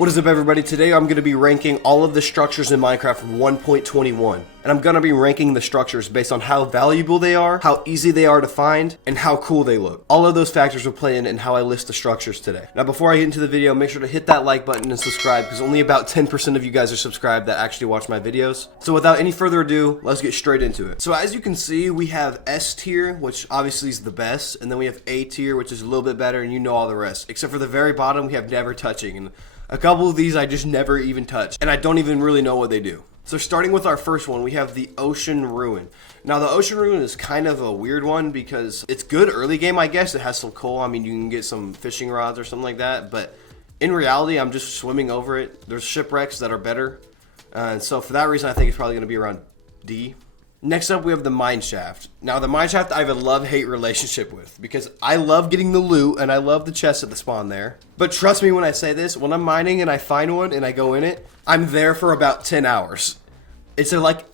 What is up, everybody? Today I'm going to be ranking all of the structures in Minecraft from 1.21. And I'm going to be ranking the structures based on how valuable they are, how easy they are to find, and how cool they look. All of those factors will play in how I list the structures today. Now before I get into the video, make sure to hit that like button and subscribe, because only about 10% of you guys are subscribed that actually watch my videos. So without any further ado, let's get straight into it. So as you can see, we have S tier, which obviously is the best, and then we have A tier, which is a little bit better, and you know all the rest. Except for the very bottom, we have never touching. And a couple of these I just never even touch, and I don't even really know what they do. So starting with our first one, we have the Ocean Ruin. Now the Ocean Ruin is kind of a weird one because it's good early game, I guess. It has some coal. I mean, you can get some fishing rods or something like that, but in reality, I'm just swimming over it. There's shipwrecks that are better, and so for that reason, I think it's probably going to be around D. Next up, we have the Mineshaft. Now, the Mineshaft I have a love-hate relationship with because I love getting the loot and I love the chests at the spawn there. But trust me when I say this, when I'm mining and I find one and I go in it, I'm there for about 10 hours. It's like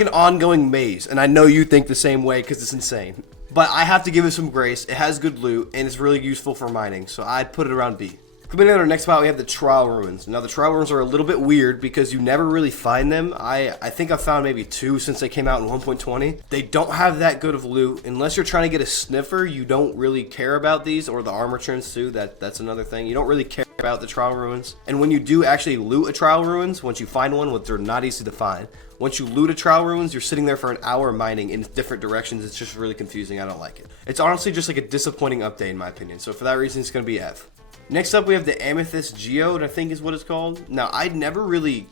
an ongoing maze, and I know you think the same way because it's insane. But I have to give it some grace. It has good loot and it's really useful for mining, so I'd put it around B. Coming in our next spot, we have the Trial Ruins. Now, the Trial Ruins are a little bit weird because you never really find them. I think I've found maybe 2 since they came out in 1.20. They don't have that good of loot. Unless you're trying to get a sniffer, you don't really care about these, or the armor trims too. That's another thing. You don't really care about the Trial Ruins. And when you do actually loot a Trial Ruins, once you find one, which they're not easy to find, once you loot a Trial Ruins, you're sitting there for an hour mining in different directions. It's just really confusing. I don't like it. It's honestly just like a disappointing update in my opinion. So for that reason, it's going to be F. Next up, we have the Amethyst Geode, I think is what it's called. Now, I never really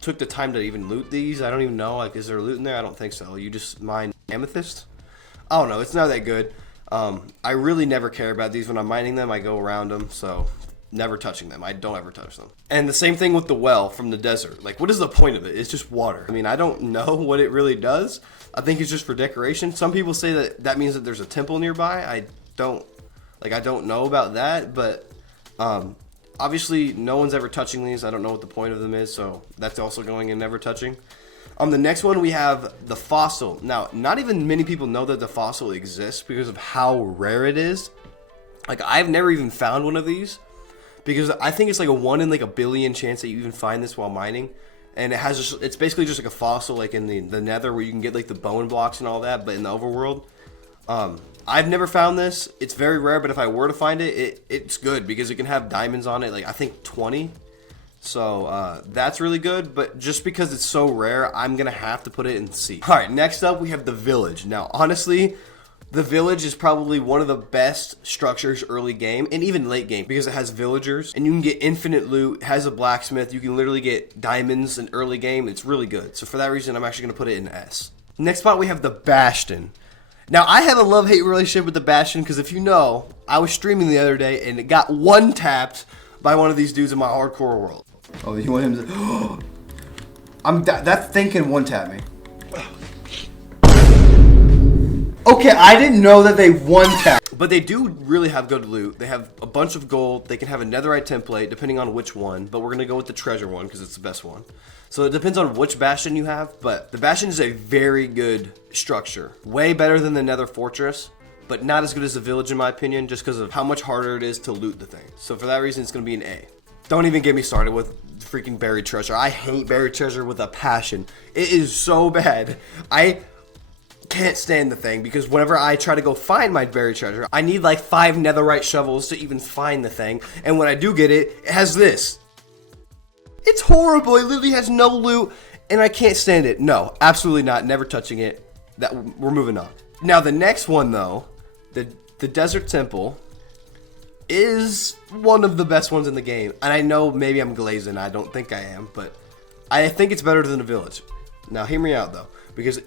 took the time to even loot these. I don't even know, like, is there loot in there? I don't think so. You just mine amethyst? I don't know. It's not that good. I really never care about these when I'm mining them. I go around them, so never touching them. I don't ever touch them. And the same thing with the well from the desert. Like, what is the point of it? It's just water. I mean, I don't know what it really does. I think it's just for decoration. Some people say that that means that there's a temple nearby. I don't know about that, but obviously no one's ever touching these. I don't know what the point of them is, so that's also going in never touching. On the next one, we have the Fossil. Now, not even many people know that the Fossil exists because of how rare it is. Like, I've never even found one of these because I think it's like a 1 in like a billion chance that you even find this while mining. And it's basically just like a fossil like in the Nether where you can get like the bone blocks and all that, but in the Overworld. I've never found this. It's very rare, but if I were to find it, it's good because it can have diamonds on it, like I think 20. So that's really good, but just because it's so rare, I'm going to have to put it in C. All right, next up, we have the Village. Now, honestly, the Village is probably one of the best structures early game and even late game because it has villagers and you can get infinite loot. It has a blacksmith. You can literally get diamonds in early game. It's really good. So for that reason, I'm actually going to put it in S. Next spot, we have the Bastion. Now, I have a love-hate relationship with the Bastion because if you know, I was streaming the other day and it got one-tapped by one of these dudes in my hardcore world. Oh, you want him to... that thing can one-tap me. Okay, I didn't know that they one-tap. But they do really have good loot. They have a bunch of gold. They can have a netherite template, depending on which one. But we're going to go with the treasure one because it's the best one. So it depends on which Bastion you have. But the Bastion is a very good structure. Way better than the Nether Fortress. But not as good as the Village, in my opinion, just because of how much harder it is to loot the thing. So for that reason, it's going to be an A. Don't even get me started with freaking buried treasure. I hate buried treasure with a passion. It is so bad. I can't stand the thing because whenever I try to go find my buried treasure, I need like 5 netherite shovels to even find the thing. And when I do get it, it has this. It's horrible. It literally has no loot and I can't stand it. No, absolutely not. Never touching it. We're moving on. Now the next one though, the Desert Temple is one of the best ones in the game. And I know maybe I'm glazing. I don't think I am, but I think it's better than the Village. Now hear me out though, because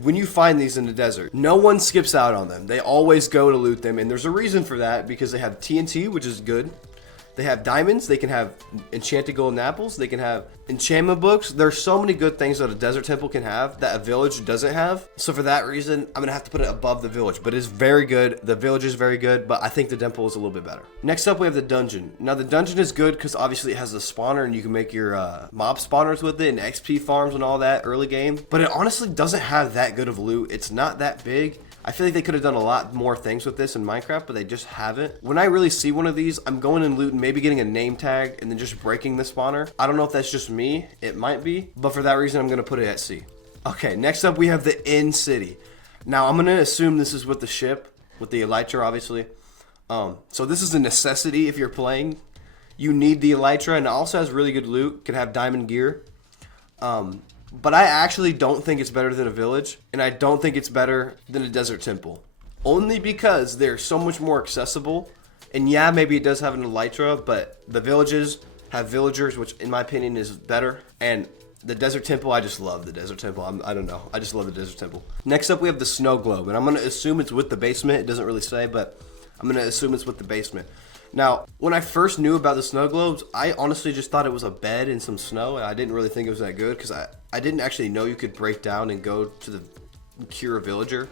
when you find these in the desert, no one skips out on them. They always go to loot them, and there's a reason for that because they have TNT, which is good. They have diamonds. They can have enchanted golden apples. They can have enchantment books. There's so many good things that a desert temple can have that a village doesn't have. So for that reason, I'm going to have to put it above the village. But it's very good. The village is very good, but I think the temple is a little bit better. Next up, we have the dungeon. Now, the dungeon is good because obviously it has a spawner and you can make your mob spawners with it and XP farms and all that early game. But it honestly doesn't have that good of loot. It's not that big. I feel like they could have done a lot more things with this in Minecraft, but they just haven't. When I really see one of these, I'm going and looting, maybe getting a name tag, and then just breaking the spawner. I don't know if that's just me. It might be, but for that reason, I'm going to put it at C. Okay, next up, we have the Inn City. Now, I'm going to assume this is with the ship, with the elytra, obviously. So this is a necessity if you're playing. You need the elytra, and it also has really good loot. Can have diamond gear. But I actually don't think it's better than a village, and I don't think it's better than a desert temple. Only because they're so much more accessible. And yeah, maybe it does have an elytra, but the villages have villagers, which in my opinion is better. And the desert temple, I just love the desert temple. I don't know. I just love the desert temple. Next up, we have the snow globe, and I'm going to assume it's with the basement. It doesn't really say, but I'm going to assume it's with the basement. Now, when I first knew about the snow globes, I honestly just thought it was a bed and some snow, and I didn't really think it was that good because I didn't actually know you could break down and go to the cure a villager.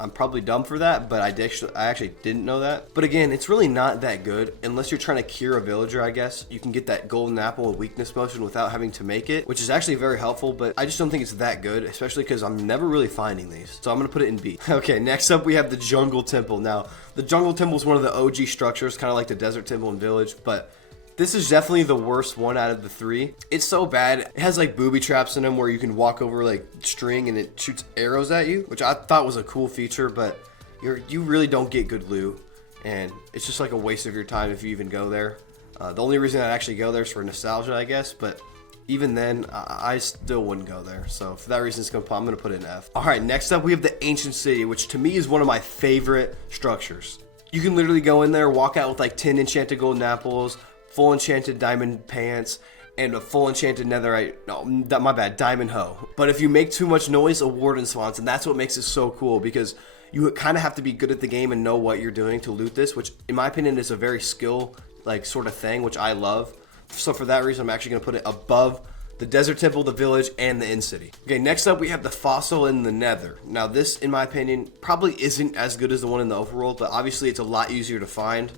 I'm probably dumb for that, but I actually didn't know that. But again, it's really not that good unless you're trying to cure a villager, I guess. You can get that golden apple and weakness potion without having to make it, which is actually very helpful, but I just don't think it's that good, especially because I'm never really finding these. So I'm going to put it in B. Okay, next up we have the jungle temple. Now, the jungle temple is one of the OG structures, kind of like the desert temple and village, but this is definitely the worst one out of the three. It's so bad. It has like booby traps in them where you can walk over like string and it shoots arrows at you, which I thought was a cool feature, but you really don't get good loot. And it's just like a waste of your time if you even go there. The only reason I'd actually go there is for nostalgia, I guess, but even then, I still wouldn't go there. So for that reason, I'm going to put it in F. All right, next up, we have the Ancient City, which to me is one of my favorite structures. You can literally go in there, walk out with like 10 enchanted golden apples, full enchanted diamond pants, and a full enchanted netherite, diamond hoe. But if you make too much noise, a warden spawns, and that's what makes it so cool, because you kind of have to be good at the game and know what you're doing to loot this, which in my opinion is a very skill like sort of thing, which I love. So for that reason, I'm actually going to put it above the desert temple, the village, and the Inn City. Okay, next up we have the fossil in the Nether. Now this, in my opinion, probably isn't as good as the one in the overworld, but obviously it's a lot easier to find.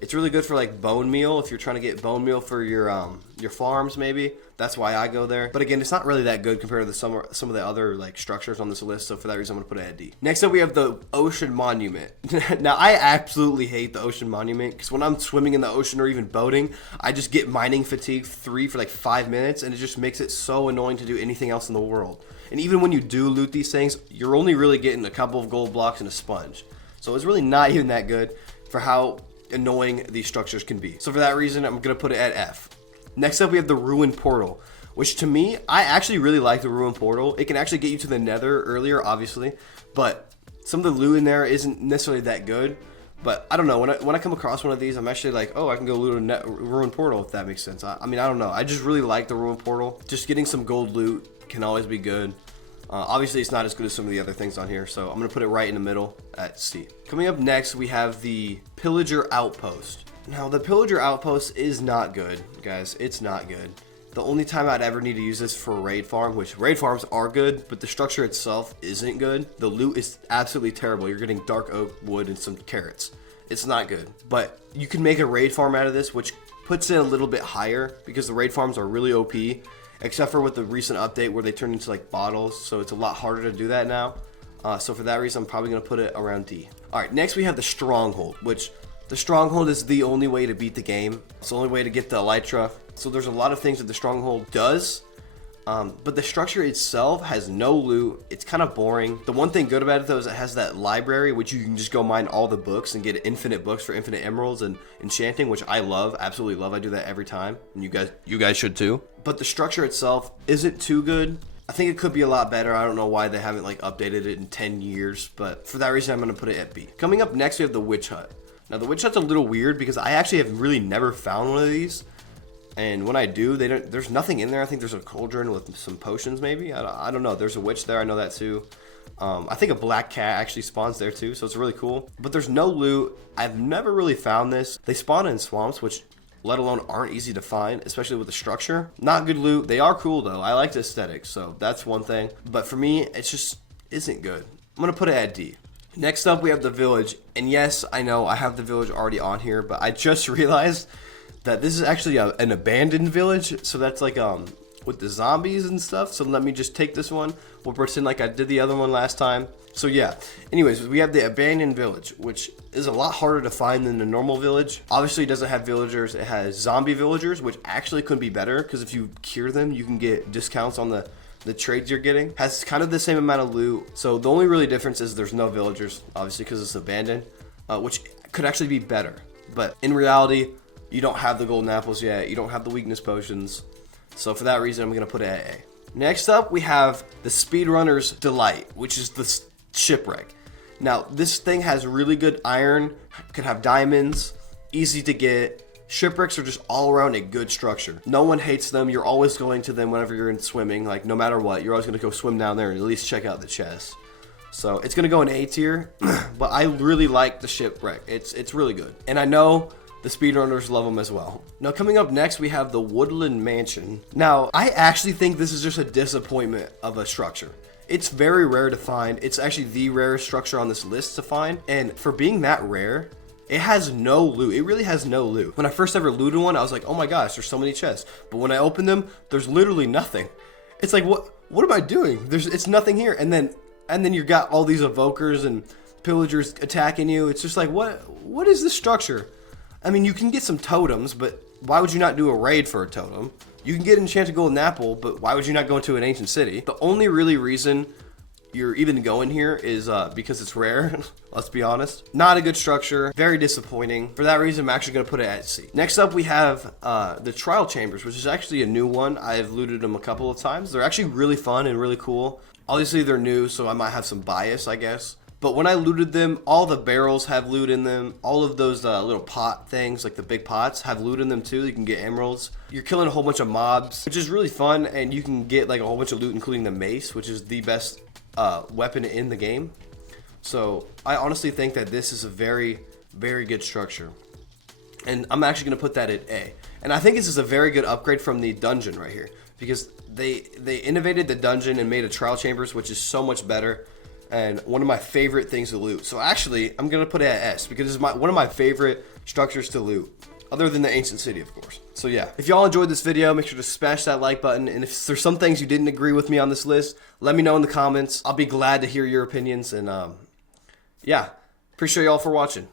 It's really good for like bone meal if you're trying to get bone meal for your farms, maybe. That's why I go there. But again, it's not really that good compared to some of the other like structures on this list. So for that reason, I'm gonna put it at D. Next up, we have the Ocean Monument. Now, I absolutely hate the Ocean Monument because when I'm swimming in the ocean or even boating, I just get mining fatigue 3 for like 5 minutes, and it just makes it so annoying to do anything else in the world. And even when you do loot these things, you're only really getting a couple of gold blocks and a sponge. So it's really not even that good for how annoying these structures can be. So for that reason, I'm gonna put it at F. Next up, we have the Ruined Portal, which to me, I actually really like the Ruined Portal. It can actually get you to the Nether earlier, obviously, but some of the loot in there isn't necessarily that good. But I don't know, when I come across one of these, I'm actually like, oh, I can go loot a Ruined Portal, if that makes sense. I mean, I don't know. I just really like the Ruined Portal. Just getting some gold loot can always be good. Obviously, it's not as good as some of the other things on here, so I'm going to put it right in the middle at C. Coming up next, we have the Pillager Outpost. Now, the Pillager Outpost is not good, guys. It's not good. The only time I'd ever need to use this for a raid farm, which raid farms are good, but the structure itself isn't good. The loot is absolutely terrible. You're getting dark oak wood and some carrots. It's not good, but you can make a raid farm out of this, which puts it a little bit higher because the raid farms are really OP. Except for with the recent update where they turned into like bottles, so it's a lot harder to do that now. So for that reason, I'm probably going to put it around D. All right, next we have the Stronghold, which the Stronghold is the only way to beat the game. It's the only way to get the elytra. So there's a lot of things that the Stronghold does, but the structure itself has no loot. It's kind of boring. The one thing good about it though is it has that library, which you can just go mine all the books and get infinite books for infinite emeralds and enchanting, which I love, absolutely love. I do that every time, and you guys should too. But the structure itself isn't too good. I think it could be a lot better. I don't know why they haven't like updated it in 10 years, but for that reason, I'm going to put it at B. Coming up next, we have the Witch Hut. Now, the Witch Hut's a little weird because I actually have really never found one of these. And when I do, there's nothing in there. I think there's a cauldron with some potions, maybe. I don't know. There's a witch there. I know that too. I think a black cat actually spawns there too, so it's really cool. But there's no loot. I've never really found this. They spawn in swamps, which let alone aren't easy to find, especially with the structure. Not good loot. They are cool though. I like the aesthetics, so that's one thing. But for me, it just isn't good. I'm gonna put it at D. Next up, we have the village. And yes, I know I have the village already on here, but I just realized that this is actually an abandoned village. So that's like with the zombies and stuff. So let me just take this one. We'll pretend like I did the other one last time. So yeah, anyways, we have the abandoned village, which is a lot harder to find than the normal village. Obviously it doesn't have villagers, it has zombie villagers, which actually could be better because if you cure them, you can get discounts on the trades you're getting. Has kind of the same amount of loot. So the only really difference is there's no villagers, obviously because it's abandoned, which could actually be better. But in reality, you don't have the golden apples yet, you don't have the weakness potions. So for that reason, I'm gonna put it at A. Next up, we have the Speedrunner's Delight, which is the Shipwreck. Now, this thing has really good iron, could have diamonds, easy to get. Shipwrecks are just all around a good structure. No one hates them. You're always going to them whenever you're in swimming. Like, no matter what, you're always going to go swim down there and at least check out the chest. So, it's going to go in A tier, but I really like the Shipwreck. It's really good. And I know the speedrunners love them as well. Now, coming up next, we have the Woodland Mansion. Now, I actually think this is just a disappointment of a structure. It's very rare to find. It's actually the rarest structure on this list to find. And for being that rare, it has no loot. It really has no loot. When I first ever looted one, I was like, oh my gosh, there's so many chests. But when I opened them, there's literally nothing. It's like, what am I doing? It's nothing here. And then you got all these evokers and pillagers attacking you. It's just like, what is this structure? I mean, you can get some totems, but why would you not do a raid for a totem? You can get an enchanted golden apple, but why would you not go into an ancient city? The only really reason you're even going here is because it's rare. Let's be honest. Not a good structure. Very disappointing. For that reason, I'm actually going to put it at C. Next up, we have the trial chambers, which is actually a new one. I've looted them a couple of times. They're actually really fun and really cool. Obviously, they're new, so I might have some bias, I guess. But when I looted them, all the barrels have loot in them. All of those little pot things, like the big pots, have loot in them too. You can get emeralds. You're killing a whole bunch of mobs, which is really fun. And you can get like a whole bunch of loot, including the mace, which is the best weapon in the game. So I honestly think that this is a very, very good structure. And I'm actually going to put that at A. And I think this is a very good upgrade from the dungeon right here. Because they innovated the dungeon and made a trial chambers, which is so much better. And one of my favorite things to loot. So actually, I'm going to put it at S because it's one of my favorite structures to loot. Other than the ancient city, of course. So yeah, if y'all enjoyed this video, make sure to smash that like button. And if there's some things you didn't agree with me on this list, let me know in the comments. I'll be glad to hear your opinions. And yeah, appreciate y'all for watching.